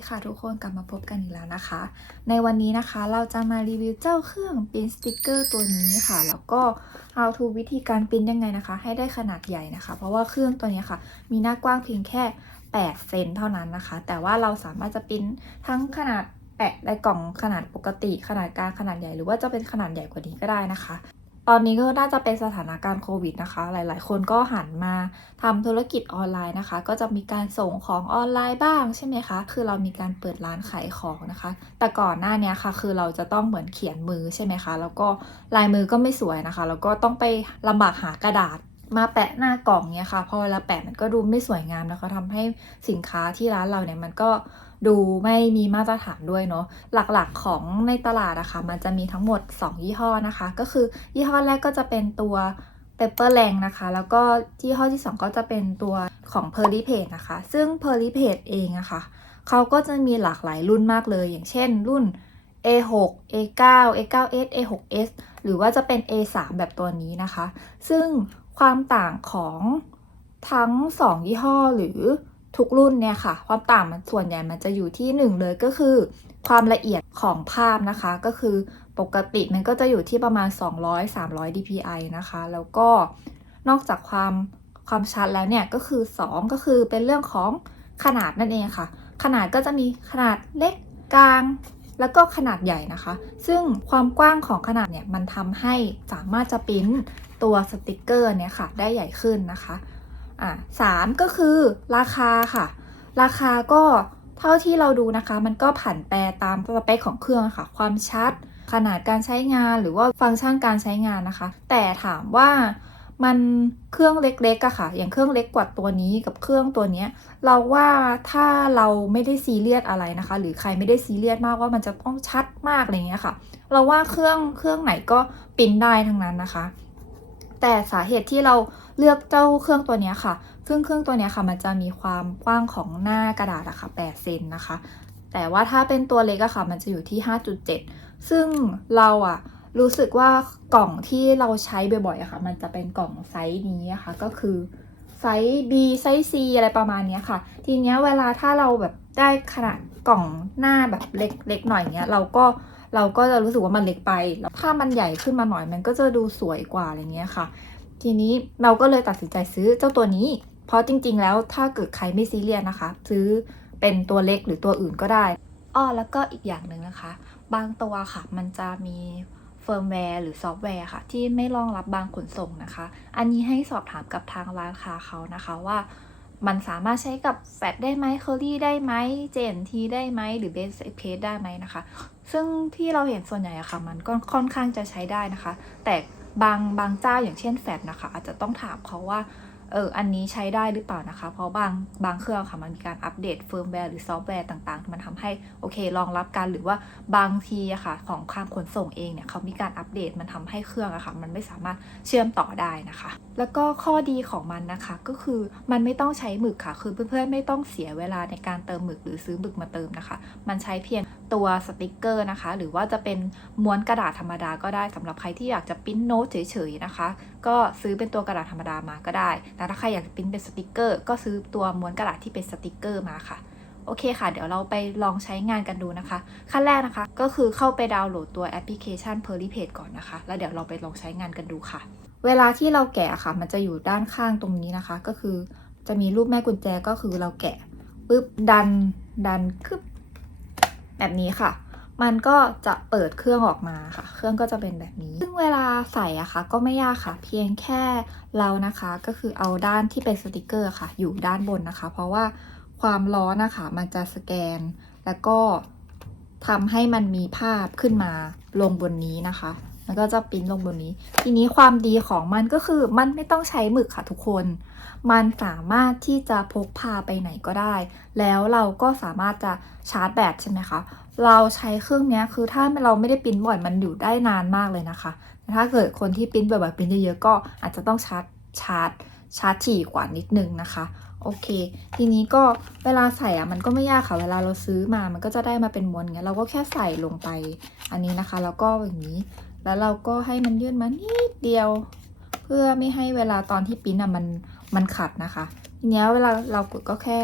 ดีค่ะทุกคนกลับมาพบกันอีกแล้วนะคะ ในวันนี้นะคะเราจะมารีวิวเจ้าเครื่องปริ้นสติกเกอร์ตัวนี้ค่ะ แล้วก็ how to วิธีการปริ้นยังไงนะคะ ให้ได้ขนาดใหญ่นะคะ เพราะว่าเครื่องตัวนี้ค่ะ มีหน้ากว้างเพียงแค่ 8 เซนเท่านั้นนะคะ แต่ว่าเราสามารถจะปริ้นทั้งขนาดแปะในกล่องขนาดปกติขนาดกลางขนาดใหญ่ หรือว่าจะเป็นขนาดใหญ่กว่านี้ก็ได้นะคะ ตอนนี้ก็น่าจะเป็นสถานการณ์โควิดนะคะ หลายๆ คนก็หันมาทำธุรกิจออนไลน์นะคะ ก็จะมีการส่งของออนไลน์บ้างใช่ไหมคะ คือเรามีการเปิดร้านขายของนะคะ แต่ก่อนหน้านี้ค่ะ คือเราจะต้องเหมือนเขียนมือใช่ไหมคะ แล้วก็ลายมือก็ไม่สวยนะคะ แล้วก็ต้องไปลำบากหากระดาษ มาแปะหน้ากล่องเนี่ยค่ะพอเวลาแปะมันก็ดูไม่สวยงามนะคะทำให้สินค้าที่ร้านเราเนี่ยมันก็ดูไม่มีมาตรฐานด้วยเนาะหลักๆของในตลาดอะคะ่ะมันจะมีทั้งหมด 2 ยี่ห้อนะคะ ก็คือยี่ห้อแรกก็จะเป็นตัว Pepper l a n g นะคะ แล้วก็ยี่ห้อที่ 2 ก็จะเป็นตัวของ p e r l y p a g e นะคะ ซึ่ง p e r l y p a g e เองอะคะ่ะเขาก็จะมีหลากหลายรุ่นมากเลย อย่างเช่นรุ่น A6 A9 A9S A6S หรือว่าจะเป็น A3 แบบตัวนี้นะคะ ซึ่ง ความต่างของทั้ง 2 ยี่ห้อหรือทุกรุ่นเนี่ยค่ะ ความต่างมันส่วนใหญ่มันจะอยู่ที่ 1 เลยก็คือ ความละเอียดของภาพนะคะ ก็คือปกติมันก็จะอยู่ที่ประมาณ 200-300 dpi นะคะ แล้วก็นอกจากความความชัดแล้วเนี่ยก็คือ 2 ก็คือเป็นเรื่องของขนาดนั่นเองค่ะ ขนาดก็จะมีขนาดเล็กกลาง แล้วก็ขนาดใหญ่นะคะ ซึ่งความกว้างของขนาดเนี่ยมันทำให้สามารถจะปริ้น ตัวสติกเกอร์เนี่ยค่ะ ได้ใหญ่ขึ้นนะคะอะสามก็คือราคาค่ะ ราคาก็เท่าที่เราดูนะคะ มันก็ผันแปรตามสเปคของเครื่องค่ะ ความชัด ขนาดการใช้งานหรือว่าฟังก์ชันการใช้งานนะคะ แต่ถามว่ามันเครื่องเล็กๆอะค่ะ อย่างเครื่องเล็กกว่าตัวนี้กับเครื่องตัวเนี้ยเราว่าถ้าเราไม่ได้ซีเรียสอะไรนะคะ หรือใครไม่ได้ซีเรียสมากว่ามันจะต้องชัดมากอะไรเงี้ยค่ะ เราว่าเครื่องเครื่องไหนก็ปริ้นได้ทั้งนั้นนะคะ แต่สาเหตุที่เราเลือกเจ้าเครื่องตัวนี้ค่ะ ซึ่งเครื่องตัวนี้ค่ะ มันจะมีความกว้างของหน้ากระดาษอะค่ะ8เซนนะคะ แต่ว่าถ้าเป็นตัวเล็กอะค่ะ มันจะอยู่ที่ 5.7 ซึ่งเราอะรู้สึกว่ากล่องที่เราใช้บ่อยๆอะค่ะ มันจะเป็นกล่องไซส์นี้อะค่ะก็คือไซส์ B ไซส์ C อะไรประมาณนี้ค่ะ ทีเนี้ยเวลาถ้าเราแบบได้ขนาดกล่องหน้าแบบเล็กเล็กหน่อยเนี้ย เราก็ เราก็จะรู้สึกว่ามันเล็กไป แล้วถ้ามันใหญ่ขึ้นมาหน่อยมันก็จะดูสวยกว่าอะไรเงี้ยค่ะ ทีนี้เราก็เลยตัดสินใจซื้อเจ้าตัวนี้ เพราะจริง ๆ แล้วถ้าเกิดใครไม่ซีเรียสนะคะ ซื้อเป็นตัวเล็กหรือตัวอื่นก็ได้ อ้อแล้วก็อีกอย่างหนึ่งนะคะ บางตัวค่ะมันจะมีเฟิร์มแวร์หรือซอฟต์แวร์ค่ะ ที่ไม่รองรับบางขนส่งนะคะ อันนี้ให้สอบถามกับทางร้านค้าเขานะคะว่ามันสามารถใช้กับแฟดได้ไหมเคอรี่ได้ไหม JNT ได้ไหมหรือ Base p a ได้ไหมนะคะ ซึ่งที่เราเห็นส่วนใหญ่อะค่ะ มันก็ค่อนข้างจะใช้ได้นะคะ แต่บางบางเจ้าอย่างเช่นแฟดนะคะ อาจจะต้องถามเขาว่าเอออันนี้ใช้ได้หรือเปล่านะคะ เพราะบางบางเครื่องค่ะมันมีการอัปเดตเฟิร์มแวร์หรือซอฟต์แวร์ต่างๆ มันทำให้โอเครองรับกันหรือว่าบางทีอะค่ะของทางขนส่งเองเนี่ยเขามีการอัปเดตมันทำให้เครื่องอะค่ะมันไม่สามารถเชื่อมต่อได้นะคะ แล้วก็ข้อดีของมันนะคะก็คือมันไม่ต้องใช้หมึกค่ะ คือเพื่อนๆไม่ต้องเสียเวลาในการเติมหมึกหรือซื้อหมึกมาเติมนะคะ มันใช้เพียง ตัวสติกเกอร์นะคะ หรือว่าจะเป็นม้วนกระดาษธรรมดาก็ได้สำหรับใครที่อยากจะปริ้นโน้ตเฉยๆนะคะ ก็ซื้อเป็นตัวกระดาษธรรมดามาก็ได้ แต่ถ้าใครอยากปริ้นเป็นสติกเกอร์ ก็ซื้อตัวม้วนกระดาษที่เป็นสติกเกอร์มาค่ะโอเคค่ะ เดี๋ยวเราไปลองใช้งานกันดูนะคะ ขั้นแรกนะคะ ก็คือเข้าไปดาวน์โหลดตัวแอปพลิเคชัน p e r l y Page ก่อนนะคะ แล้วเดี๋ยวเราไปลองใช้งานกันดูค่ะ เวลาที่เราแกะค่ะ มันจะอยู่ด้านข้างตรงนี้นะคะ ก็คือจะมีรูปแม่กุญแจก็คือเราแกะปุ๊บดันดันคึบ แบบนี้ค่ะ มันก็จะเปิดเครื่องออกมาค่ะ เครื่องก็จะเป็นแบบนี้ ซึ่งเวลาใส่อะค่ะก็ไม่ยากค่ะ เพียงแค่เรานะคะ ก็คือเอาด้านที่เป็นสติกเกอร์ค่ะ อยู่ด้านบนนะคะ เพราะว่าความร้อนนะคะมันจะสแกน แล้วก็ทำให้มันมีภาพขึ้นมาลงบนนี้นะคะ แล้วก็จะปริ้นลงบนนี้ ทีนี้ความดีของมันก็คือมันไม่ต้องใช้หมึกค่ะทุกคน มันสามารถที่จะพกพาไปไหนก็ได้ แล้วเราก็สามารถจะชาร์จแบตใช่ไหมคะ เราใช้เครื่องนี้คือถ้าเราไม่ได้ปริ้นบ่อยมันอยู่ได้นานมากเลยนะคะแต่ถ้าเกิดคนที่ปริ้นบ่อยๆปริ้นเยอะๆก็อาจจะต้องชาร์จชาร์จชาร์จถี่กว่านิดนึงนะคะโอเค ทีนี้ก็เวลาใส่อะมันก็ไม่ยากค่ะ เวลาเราซื้อมา มันก็จะได้มาเป็นม้วนเงี้ย เราก็แค่ใส่ลงไปอันนี้นะคะ แล้วก็อย่างนี้ แล้วเราก็ให้มันยื่นมานิดเดียว เพื่อไม่ให้เวลาตอนที่ปิ้นอะมันมันขัดนะคะทีนี้เวลาเรากดก็แค่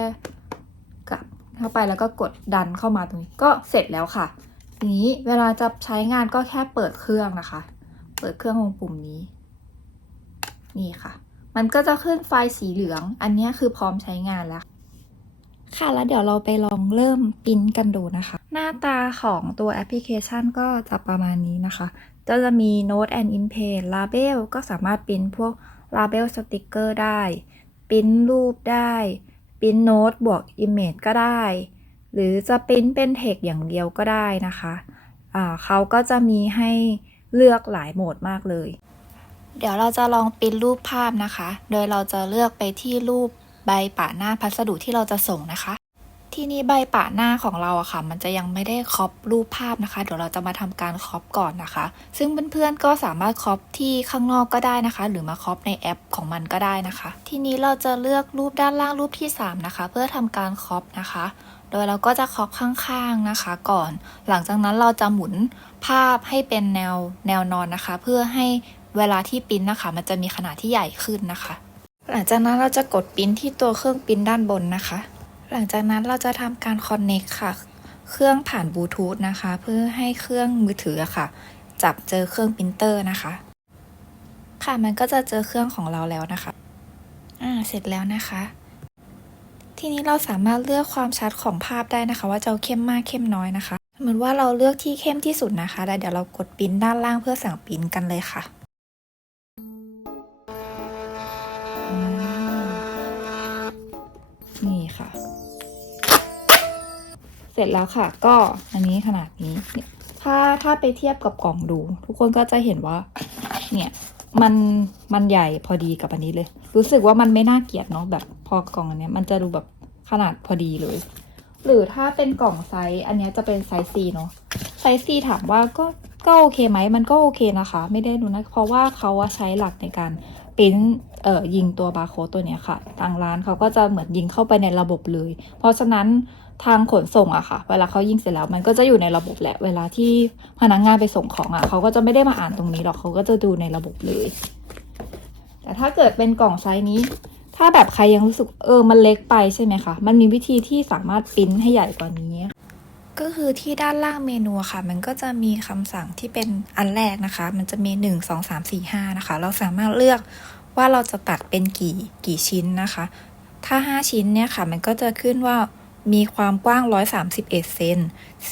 กลับเข้าไปแล้วก็กดดันเข้ามาตรงนี้ก็เสร็จแล้วค่ะ ทีนี้เวลาจะใช้งานก็แค่เปิดเครื่องนะคะ เปิดเครื่องวงปุ่มนี้ นี่ค่ะ มันก็จะขึ้นไฟล์สีเหลือง อันนี้คือพร้อมใช้งานแล้วค่ะแล้วเดี๋ยวเราไปลองเริ่มปิ้นกันดูนะคะ หน้าตาของตัวแอปพลิเคชันก็จะประมาณนี้นะคะ ก็จะมี Note and Impress Label ก็สามารถปริ้นพวก Label Sticker ได้ปริ้นรูปได้ปริ้นโน้ตบวก Image ก็ได้ หรือจะปริ้นเป็นเทคอย่างเดียวก็ได้นะคะอ่าเขาก็จะมีให้เลือกหลายโหมดมากเลย เดี๋ยวเราจะลองปริ้นรูปภาพนะคะ โดยเราจะเลือกไปที่รูปใบปะหน้าพัสดุที่เราจะส่งนะคะ ที่นี้ใบปะหน้าของเราอะค่ะ มันจะยังไม่ได้ครอปรูปภาพนะคะ เดี๋ยวเราจะมาทำการครอปก่อนนะคะ ซึ่งเพื่อนๆก็สามารถครอปที่ข้างนอกก็ได้นะคะ หรือมาครอปในแอปของมันก็ได้นะคะ ทีนี้เราจะเลือกรูปด้านล่างรูปที่ 3 นะคะ เพื่อทำการครอปนะคะ โดยเราก็จะครอปข้างๆนะคะก่อน หลังจากนั้นเราจะหมุนภาพให้เป็นแนวแนวนอนนะคะ เพื่อให้เวลาที่ปริ้นนะคะ มันจะมีขนาดที่ใหญ่ขึ้นนะคะ หลังจากนั้นเราจะกดปริ้นที่ตัวเครื่องปริ้นด้านบนนะคะ หลังจากนั้นเราจะทำการคอนเน็กค่ะ เครื่องผ่านบลูทูธนะคะ เพื่อให้เครื่องมือถือค่ะ จับเจอเครื่องปรินเตอร์นะคะ ค่ะมันก็จะเจอเครื่องของเราแล้วนะคะ อ่าเสร็จแล้วนะคะ ทีนี้เราสามารถเลือกความชัดของภาพได้นะคะ ว่าจะเข้มมากเข้มน้อยนะคะสมมติว่าเราเลือกที่เข้มที่สุดนะคะแล้วเดี๋ยวเรากดปิ้นด้านล่างเพื่อสั่งปิ้นกันเลยค่ะ นี่ค่ะ เสร็จแล้วค่ะก็อันนี้ขนาดนี้เนี่ยถ้าถ้าไปเทียบกับกล่องดู ทุกคนก็จะเห็นว่า เนี่ยมันมันใหญ่พอดีกับอันนี้เลย รู้สึกว่ามันไม่น่าเกลียดเนาะแบบพอกล่องอันเนี้ยมันจะดูแบบขนาดพอดีเลย หรือถ้าเป็นกล่องไซส์อันนี้จะเป็นไซส์ C เนาะไซส์ C ถามว่าก็ก็โอเคไหมมันก็โอเคนะคะ ไม่ได้ดูนะ เพราะว่าเขาใช้หลักในการ ปริ้นเอ่อยิงตัวบาร์โค้ดตัวเนี้ยค่ะทางร้านเขาก็จะเหมือนยิงเข้าไปในระบบเลย เพราะฉะนั้นทางขนส่งอะค่ะ เวลาเขายิงเสร็จแล้วมันก็จะอยู่ในระบบแหละ เวลาที่พนักงงานไปส่งของอะเขาก็จะไม่ได้มาอ่านตรงนี้หรอกเขาก็จะดูในระบบเลย แต่ถ้าเกิดเป็นกล่องไซส์นี้ ถ้าแบบใครยังรู้สึกเออมันเล็กไปใช่ไหมคะมันมีวิธีที่สามารถปริ้นให้ใหญ่กว่านี้ ก็คือที่ด้านล่างเมนูค่ะ มันก็จะมีคำสั่งที่เป็นอันแรกนะคะ มันจะมี 1 2 3 4 5 นะคะ เราสามารถเลือกว่าเราจะตัดเป็นกี่กี่ชิ้นนะคะ ถ้า 5 ชิ้นเนี่ยค่ะ มันก็จะขึ้นว่ามีความกว้าง 131 เซน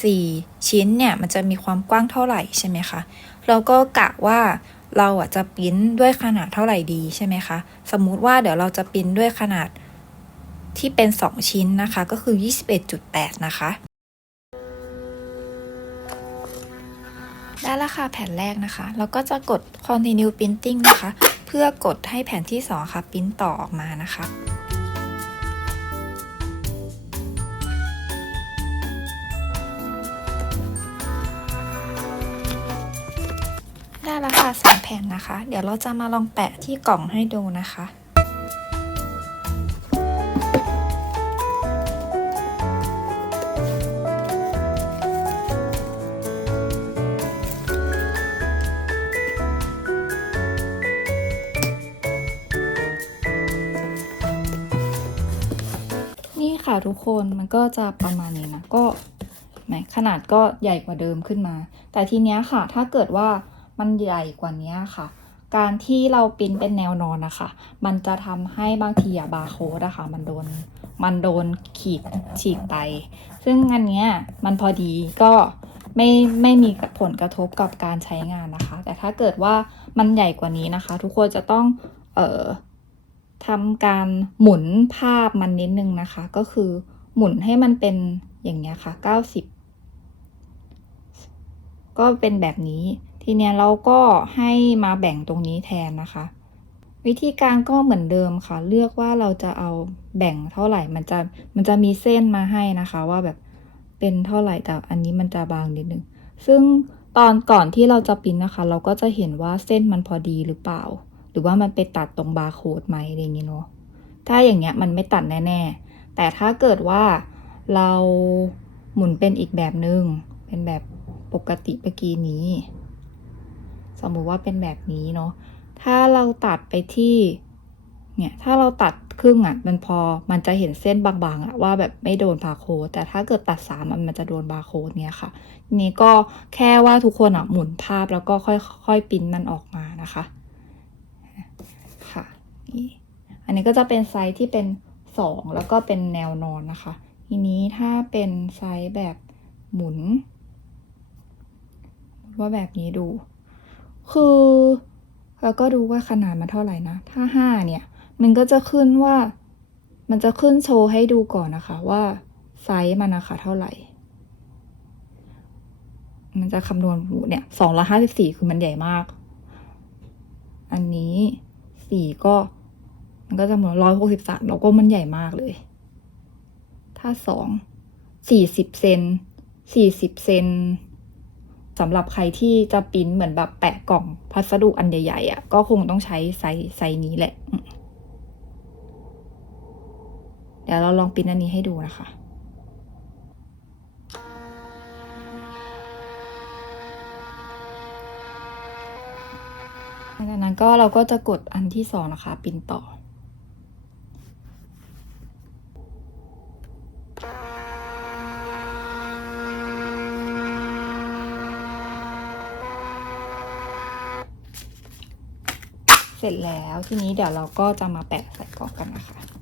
4ชิ้นเนี่ย มันจะมีความกว้างเท่าไหร่ใช่ไหมคะแล้วก็กะว่าเราอะจะปิ้นด้วยขนาดเท่าไหร่ดีใช่ไหมคะ สมมุติว่าเดี๋ยวเราจะปิ้นด้วยขนาดที่เป็น 2 ชิ้นนะคะ ก็คือ 21.8 นะคะ ได้แล้วค่ะแผ่นแรกนะคะ เราก็จะกด continue printing นะคะ เพื่อกดให้แผ่นที่ 2 ค่ะปริ้นต่อออกมานะคะได้แล้วค่ะสามแผ่นนะคะ เดี๋ยวเราจะมาลองแปะที่กล่องให้ดูนะคะ ค่ะทุกคนมันก็จะประมาณนี้นะก็ไหมขนาดก็ใหญ่กว่าเดิมขึ้นมา แต่ทีเนี้ยค่ะ ถ้าเกิดว่ามันใหญ่กว่านี้ค่ะ การที่เราปิ้นเป็นแนวนอนนะคะ มันจะทำให้บางทีอะบาร์โค้ดอะค่ะมันโดนมันโดนขีดฉีกไปซึ่งอันเนี้ยมันพอดีก็ไม่ไม่มีผลกระทบกับการใช้งานนะคะ แต่ถ้าเกิดว่ามันใหญ่กว่านี้นะคะ ทุกคนจะต้องเอ่อ ทำการหมุนภาพมันนิดนึงนะคะ ก็คือหมุนให้มันเป็นอย่างเงี้ยค่ะ 90 ก็เป็นแบบนี้ ทีเนี้ยเราก็ให้มาแบ่งตรงนี้แทนนะคะ วิธีการก็เหมือนเดิมค่ะ เลือกว่าเราจะเอาแบ่งเท่าไหร่ มันจะมันจะมีเส้นมาให้นะคะ ว่าแบบเป็นเท่าไหร่ แต่อันนี้มันจะบางนิดนึง ซึ่งตอนก่อนที่เราจะปริ้นนะคะ เราก็จะเห็นว่าเส้นมันพอดีหรือเปล่า หรือว่ามันไปตัดตรงบาร์โค้ดไหมอะไรอย่างนี้เนาะถ้าอย่างเงี้ยมันไม่ตัดแน่ ๆ แต่ถ้าเกิดว่าเราหมุนเป็นอีกแบบหนึง่งเป็นแบบปกติเมื่อกี้นี้ สมมุติว่าเป็นแบบนี้เนาะถ้าเราตัดไปที่เนี่ยถ้าเราตัดครึ่งอะมันพอมันจะเห็นเส้นบางๆอะว่าแบบไม่โดนบาร์โค้ดแต่ถ้าเกิดตัดสามมันจะโดนบาร์โค้ดเนี่ยค่ะนี้ก็แค่ว่าทุกคนอะหมุนภาพแล้วก็ค่อยๆปริ้นมันออกมานะคะ อันนี้ก็จะเป็นไซส์ที่เป็นสองแล้วก็เป็นแนวนอนนะคะ ทีนี้ถ้าเป็นไซส์แบบหมุน ว่าแบบนี้ดู คือแล้วก็ดูว่าขนาดมันเท่าไหร่นะ ถ้าห้าเนี่ย มันก็จะขึ้นว่า มันจะขึ้นโชว์ให้ดูก่อนนะคะว่าไซส์มันนะคะเท่าไหร่ มันจะคำนวณเนี่ยสองร้อยห้าสิบสี่คือมันใหญ่มาก อันนี้ สี่ก็ มันก็จะเหมือนร้อยหกสิบสามแล้วก็มันใหญ่มากเลย ถ้าสองสี่สิบเซนสี่สิบเซนสำหรับใครที่จะปิ้นเหมือนแบบแปะกล่องพัสดุอันใหญ่ๆอะ ก็คงต้องใช้ไซส์ไซส์นี้แหละ เดี๋ยวเราลองปิ้นอันนี้ให้ดูนะคะ นั้นก็เราก็จะกดอันที่สองนะคะปินต่อ เสร็จแล้วทีนี้เดี๋ยวเราก็จะมาแปะใส่กล่องกันนะคะ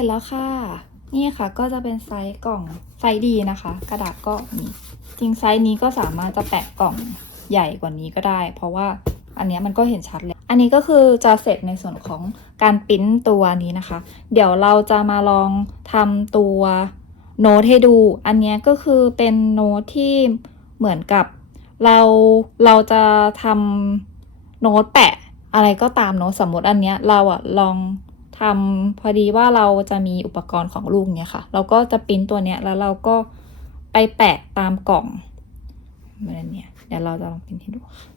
ร็จแล้วค่ะ นี่ค่ะก็จะเป็นไซส์กล่องไซส์ดีนะคะ กระดาษก็มีจริงไซส์นี้ก็สามารถจะแปะกล่องใหญ่กว่านี้ก็ได้ เพราะว่าอันเนี้ยมันก็เห็นชัดเลยอันนี้ก็คือจะเสร็จในส่วนของการปิ้นตัวนี้นะคะ เดี๋ยวเราจะมาลองทำตัวโน้ตให้ดู อันเนี้ยก็คือเป็นโน้ตที่เหมือนกับเราเราจะทำโน้ตแปะอะไรก็ตามเนาะสมมติอันเนี้ยเราอะลอง ทำพอดีว่าเราจะมีอุปกรณ์ของลูกเนี่ยค่ะ เราก็จะปริ้นตัวเนี้ยแล้วเราก็ไปแปะตามกล่องเหมือนอันเนี้ยเดี๋ยวเราจะลองปริ้นให้ดูค่ะ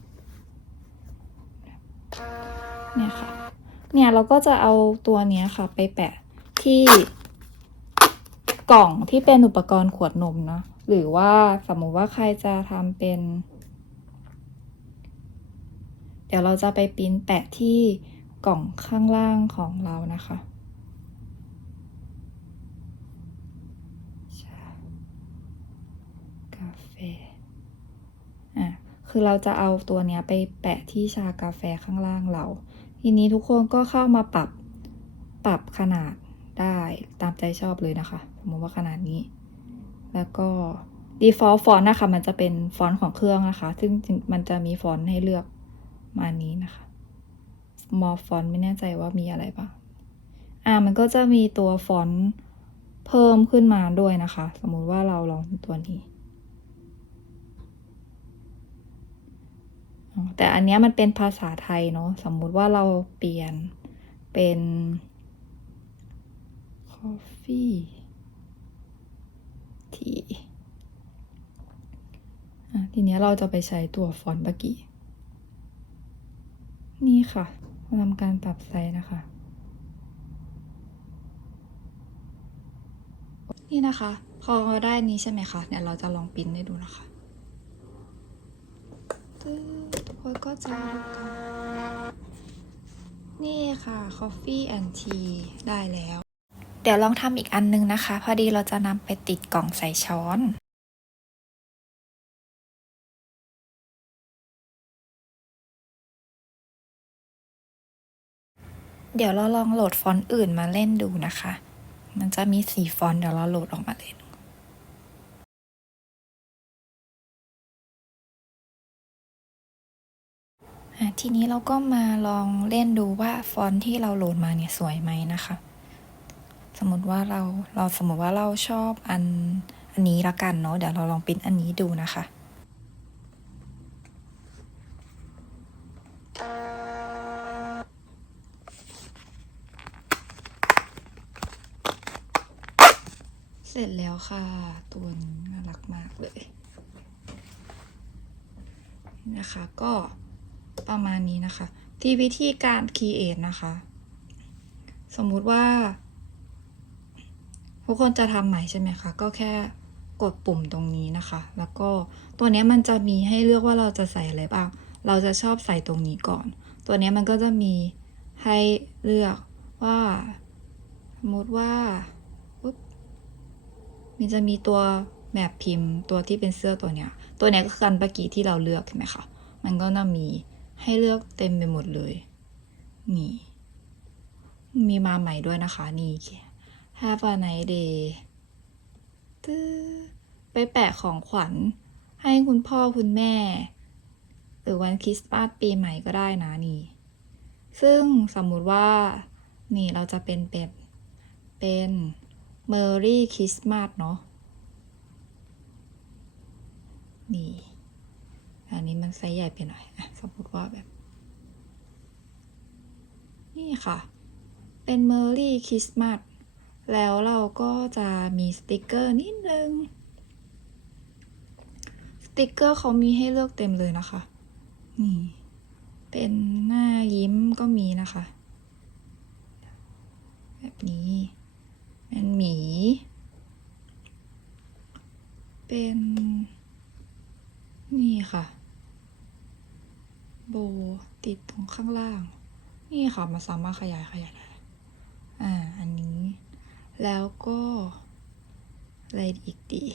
เนี่ยค่ะ เนี่ยเราก็จะเอาตัวเนี้ยค่ะ ไปแปะที่กล่องที่เป็นอุปกรณ์ขวดนมเนาะหรือว่าสมมุติว่าใครจะทำเป็น เดี๋ยวเราจะไปปริ้นแปะที่ กล่องข้างล่างของเรานะคะชากาแฟ อะ คือเราจะเอาตัวเนี้ยไปแปะที่ชากาแฟข้างล่างเรา ทีนี้ทุกคนก็เข้ามาปรับ ปรับขนาดได้ตามใจชอบเลยนะคะ สมมติว่าขนาดนี้ แล้วก็ default font นะคะ มันจะเป็นฟอนต์ของเครื่องนะคะ ซึ่งมันจะมีฟอนต์ให้เลือกมานี้นะคะ small font ไม่แน่ใจว่ามีอะไรบ้างอ่ามันก็จะมีตัวฟอนต์เพิ่มขึ้นมาด้วยนะคะ สมมุติว่าเราลองตัวนี้ แต่อันนี้มันเป็นภาษาไทยเนาะสมมุติว่าเราเปลี่ยนเป็น coffee tea อะทีนี้เราจะไปใช้ตัวฟอนต์เมื่อกี้ นี่ค่ะ ทำการปรับไซส์นะคะ นี่นะคะ พอได้นี้ใช่ไหมคะเดี๋ยวเราจะลองปริ้นให้ดูนะคะตึ๊ดทุกคนก็จะนี่ค่ะ coffee and tea ได้แล้ว เดี๋ยวลองทำอีกอันนึงนะคะ พอดีเราจะนำไปติดกล่องใส่ช้อน เดี๋ยวเราลองโหลดฟอนต์อื่นมาเล่นดูนะคะ มันจะมีสีฟอนต์เดี๋ยวเราโหลดออกมาเล่นทีนี้เราก็มาลองเล่นดูว่าฟอนต์ที่เราโหลดมาเนี่ยสวยไหมนะคะ สมมติว่าเราเราสมมติว่าเราชอบอันอันนี้ละกันเนาะเดี๋ยวเราลองปิ้นอันนี้ดูนะคะ ร็จแล้วค่ะ ตัวนี้น่ารักมากเลย นะคะก็ประมาณนี้นะคะ ที่วิธีการ create นะคะ สมมุติว่า ทุกคนจะทำใหม่ใช่ไหมคะ ก็แค่กดปุ่มตรงนี้นะคะ แล้วก็ตัวนี้มันจะมีให้เลือกว่าเราจะใส่อะไรบ้าง เราจะชอบใส่ตรงนี้ก่อน ตัวนี้มันก็จะมีให้เลือกว่า สมมติว่า มันจะมีตัวแบบพิมพ์ตัวที่เป็นเสื้อตัวเนี้ย ตัวเนี้ยก็คืออันเมื่อกี้ที่เราเลือกใช่ไหมคะ มันก็จะมีให้เลือกเต็มไปหมดเลย นี่ มีมาใหม่ด้วยนะคะ นี่ Have a nice day ตื้อไปแปะของขวัญ ให้คุณพ่อคุณแม่ หรือวันคริสต์มาสปีใหม่ก็ได้นะนี่ ซึ่งสมมุติว่า นี่เราจะเป็นเป็นเป็น Merry Christmas เนาะนี่ อันนี้มันไซส์ใหญ่ไปหน่อยอะสมมติว่าแบบ นี่ค่ะ เป็น Merry Christmas แล้วเราก็จะมีสติกเกอร์นิดนึง สติกเกอร์เขามีให้เลือกเต็มเลยนะคะ นี่ เป็นหน้ายิ้มก็มีนะคะ แบบนี้ เป็นหมี เป็นนี่ค่ะ โบติดตรงข้างล่าง นี่ค่ะมันสามารถขยายขยายได้ อ่า อันนี้ แล้วก็อะไรอีกดี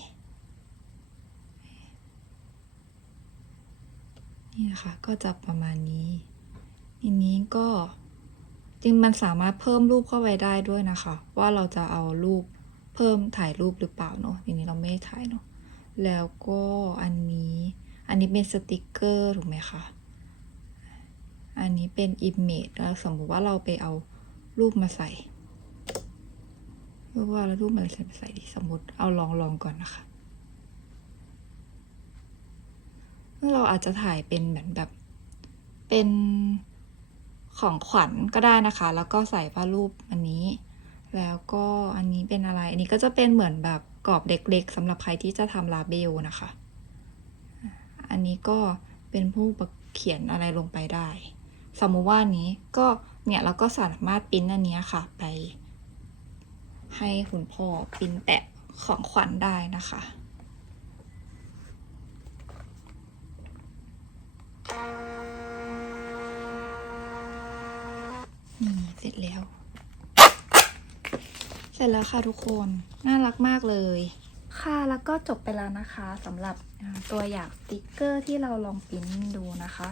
นี่นะคะก็จะประมาณนี้ทีนี้ก็ จริงมันสามารถเพิ่มรูปเข้าไปได้ด้วยนะคะ ว่าเราจะเอารูปเพิ่มถ่ายรูปหรือเปล่าเนาะทีนี้เราไม่ได้ถ่ายเนาะแล้วก็อันนี้อันนี้เป็นสติกเกอร์ถูกไหมคะอันนี้เป็นอิมเมจแล้วสมมติว่าเราไปเอารูปมาใส่รูปว่าแล้วรูปอะไรใส่ไปใส่ดีสมมติเอาลองลองก่อนนะคะเราอาจจะถ่ายเป็นเหมือนแบบ เป็น ของขวัญก็ได้นะคะ แล้วก็ใส่ว่ารูปอันนี้ แล้วก็อันนี้เป็นอะไร อันนี้ก็จะเป็นเหมือนแบบกรอบเล็กๆสำหรับใครที่จะทำลาเบลนะคะ อันนี้ก็เป็นผู้เขียนอะไรลงไปได้ สมมุติว่านี้ก็เนี่ยเราก็สามารถปิ้นอันนี้ค่ะ ไป ให้คุณพ่อปิ้นแปะของขวัญได้นะคะ นี่ เสร็จแล้ว เสร็จแล้วค่ะทุกคน น่ารักมากเลย ค่ะแล้วก็จบไปแล้วนะคะสำหรับตัวอย่างสติกเกอร์ที่เราลองปิ้นดูนะคะ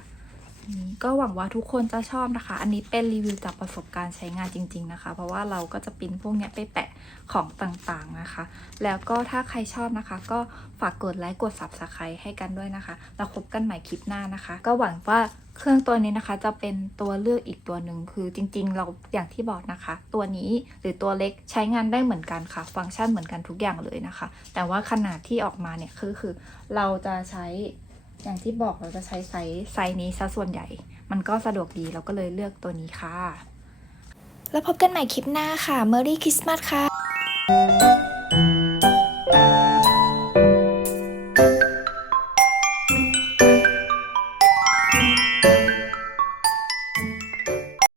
ก็หวังว่าทุกคนจะชอบนะคะ อันนี้เป็นรีวิวจากประสบการณ์ใช้งานจริง ๆ นะคะ เพราะว่าเราก็จะปิ้นพวกนี้ไปแปะของต่างๆนะคะ แล้วก็ถ้าใครชอบนะคะ ก็ฝากกดไลค์กด subscribe ให้กันด้วยนะคะแล้วพบกันใหม่คลิปหน้านะคะ ก็หวังว่าเครื่องตัวนี้นะคะจะเป็นตัวเลือกอีกตัวหนึ่งคือจริง ๆ เราอย่างที่บอกนะคะ ตัวนี้หรือตัวเล็กใช้งานได้เหมือนกันค่ะ ฟังก์ชันเหมือนกันทุกอย่างเลยนะคะ แต่ว่าขนาดที่ออกมาเนี่ยคือคือเราจะใช้ อย่างที่บอกเราจะใช้ไซส์ไซส์นี้ซะส่วนใหญ่ มันก็สะดวกดีเราก็เลยเลือกตัวนี้ค่ะ แล้วพบกันใหม่คลิปหน้าค่ะ Merry Christmas ค่ะ